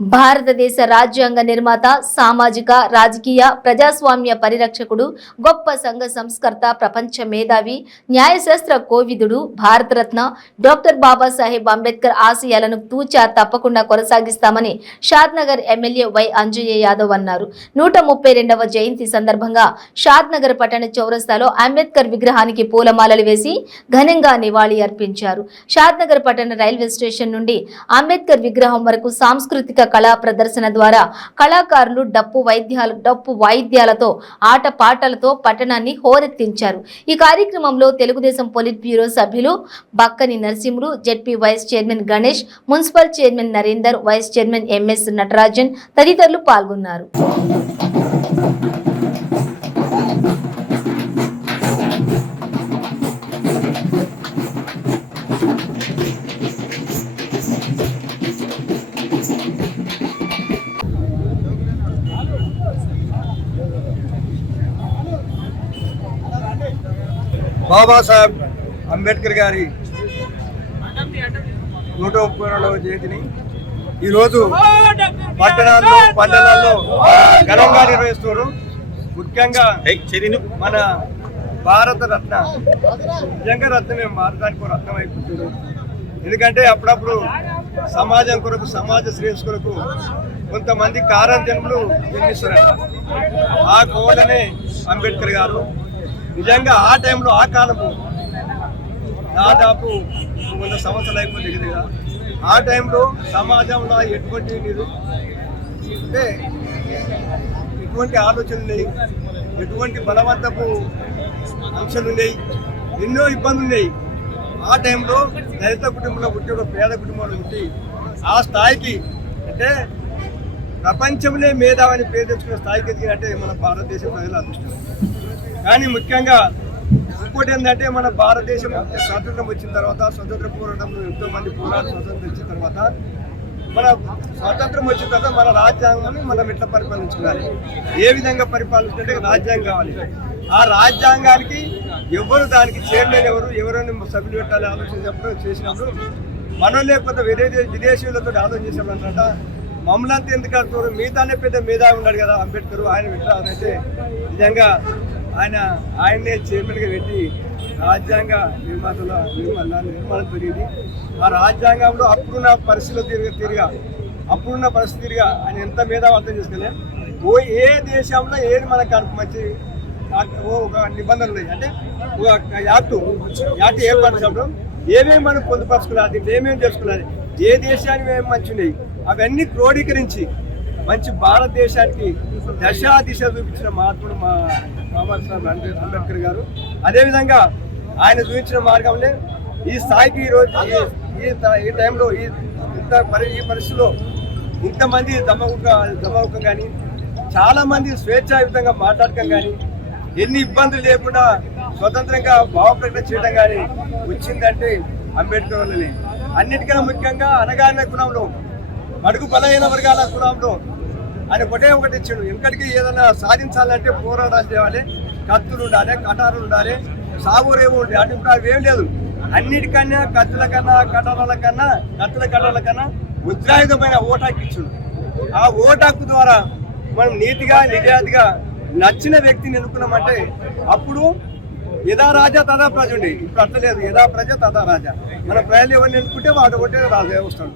భారతదేశ రాజ్యాంగ నిర్మాత, సామాజిక, రాజకీయ, ప్రజాస్వామ్య పరిరక్షకుడు, గొప్ప సంఘ సంస్కర్త, ప్రపంచ మేధావి, న్యాయశాస్త్ర కోవిదుడు, భారతరత్న డాక్టర్ బాబాసాహెబ్ అంబేద్కర్ ఆశయాలను తూచా తప్పకుండా కొనసాగిస్తామని షాద్నగర్ ఎమ్మెల్యే వై అంజయ్య యాదవ్ అన్నారు. 132వ జయంతి సందర్భంగా షాద్నగర్ పట్టణ చౌరస్తాలో అంబేద్కర్ విగ్రహానికి పూలమాలలు వేసి ఘనంగా నివాళి అర్పించారు. షాద్నగర్ పట్టణ రైల్వే స్టేషన్ నుండి అంబేద్కర్ విగ్రహం వరకు సాంస్కృతిక కళా ప్రదర్శన ద్వారా కళాకారులు డప్పు వాయిద్యాలతో ఆటపాటలతో పట్టణాన్ని హోరెత్తించారు. ఈ కార్యక్రమంలో తెలుగుదేశం పొలిట్ బ్యూరో సభ్యులు Bakkani Narasimhulu, ZP vice chairman Ganesh, municipal chairman Narender, vice chairman MS Natarajan తదితరులు పాల్గొన్నారు. బాబాసాహెబ్ అంబేద్కర్ గారి 132వ జయంతిని ఈరోజు పట్టణాల్లో పల్లెలలో ఘనంగా నిర్వహిస్తున్నారు. ముఖ్యంగా మన భారత రత్న నిజంగా రత్నమే భారతానికి రత్నం అయిపోతుంది. ఎందుకంటే అప్పుడప్పుడు సమాజం కొరకు, సమాజ శ్రేయస్సు కొరకు కొంతమంది కారణజన్ములు జన్మిస్తున్నారు. ఆ కోవలనే అంబేద్కర్ గారు నిజంగా ఆ టైంలో, ఆ కాలము దాదాపు 100 సంవత్సరాలు అయిపోయింది కదా. ఆ టైంలో సమాజంలో ఎటువంటి అంటే ఎటువంటి ఆలోచనలు ఉన్నాయి, ఎటువంటి బలవంతపు అంశాలు ఉన్నాయి, ఎన్నో ఇబ్బందులు ఉన్నాయి. ఆ టైంలో దళిత కుటుంబంలో పుట్టి, ఒక పేద కుటుంబంలో పుట్టి ఆ స్థాయికి అంటే ప్రపంచంలో మేధావని పేరు తెచ్చుకునే స్థాయికి ఎదిగినట్టే మన భారతదేశ ప్రజల అదృష్టం. కానీ ముఖ్యంగా ఇంకోటి ఏంటంటే మన భారతదేశం స్వాతంత్రం వచ్చిన తర్వాత, స్వతంత్ర పోరాటంలో ఎంతో మంది పోరాటం స్వతంత్రం వచ్చిన తర్వాత, మన స్వాతంత్రం వచ్చిన తర్వాత మన రాజ్యాంగాన్ని మనం ఎట్లా పరిపాలించుకోవాలి, ఏ విధంగా పరిపాలించుకుంటే రాజ్యాంగం కావాలి. ఆ రాజ్యాంగానికి ఎవరు దానికి చైర్మన్ ఎవరైనా సభ్యులు పెట్టాలి చేసినప్పుడు మనం లేకపోతే విదేశీయులతో ఆలోచన చేసినప్పుడంట మమ్మల్ని ఎందుకు ఆడుతారు, మిగతానే పెద్ద మేధావి ఉన్నాడు కదా అంబేద్కర్, ఆయన పెట్టాలంటే నిజంగా ఆయన్నే చైర్మన్గా పెట్టి రాజ్యాంగ నిర్మాణం జరిగింది. ఆ రాజ్యాంగంలో అప్పుడున్న పరిస్థితులు అప్పుడున్న పరిస్థితిగా ఆయన ఎంత మేధావి అర్థం చేసుకునే ఏ దేశంలో ఏది మనకు మంచి ఒక నిబంధనలు ఉన్నాయి. అంటే ఒక యాక్ట్ ఏర్పరచడం ఏమేమి మనం పొందుపరచుకోవాలి, దీంట్లో ఏమేమి తెలుసుకోవాలి, ఏ దేశానికి ఏమేమి మంచి ఉన్నాయి అవన్నీ క్రోడీకరించి మంచి భారతదేశానికి దిశ చూపించిన మహాత్ముడు మా బాబాసాహెబ్ అంబేద్కర్ గారు. అదేవిధంగా ఆయన చూపించిన మార్గంలో ఈ స్థాయికి ఈరోజు ఈ టైంలో ఈ పరిస్థితిలో ఇంతమంది దమవుకం కానీ, చాలామంది స్వేచ్ఛాయుతంగా మాట్లాడటం కానీ, ఎన్ని ఇబ్బందులు లేకుండా స్వతంత్రంగా భావప్రకటన చేయడం కానీ వచ్చిందంటే అంబేద్కర్ వల్లనే. అన్నిటికన్నా ముఖ్యంగా అనగారిన కులంలో, అడుగు బలహీన వర్గాల కులంలో ఆయన ఒకటి ఇచ్చాడు. ఇంకటికి ఏదైనా సాధించాలంటే పోరాటాలు చేయాలి, కత్తులు ఉండాలి, కటారులు ఉండాలి, సాగురేమో ఉండాలి. అంటే ఇప్పుడు అవేం లేదు. అన్నిటికన్నా కత్తుల కటాల కన్నా ఉజ్రాయుధమైన ఓటాకు ఇచ్చాడు. ఆ ఓటాకు ద్వారా మనం నీతిగా నిజాయితీగా నచ్చిన వ్యక్తిని ఎన్నుకున్నామంటే అప్పుడు యథా రాజా తదా ప్రజ ఉండే. ఇప్పుడు అట్లా లేదు, యథా ప్రజ తదా రాజా. మన ప్రజలు ఎవరిని ఎన్నుకుంటే వాడు ఒకటే రాజా వస్తాడు.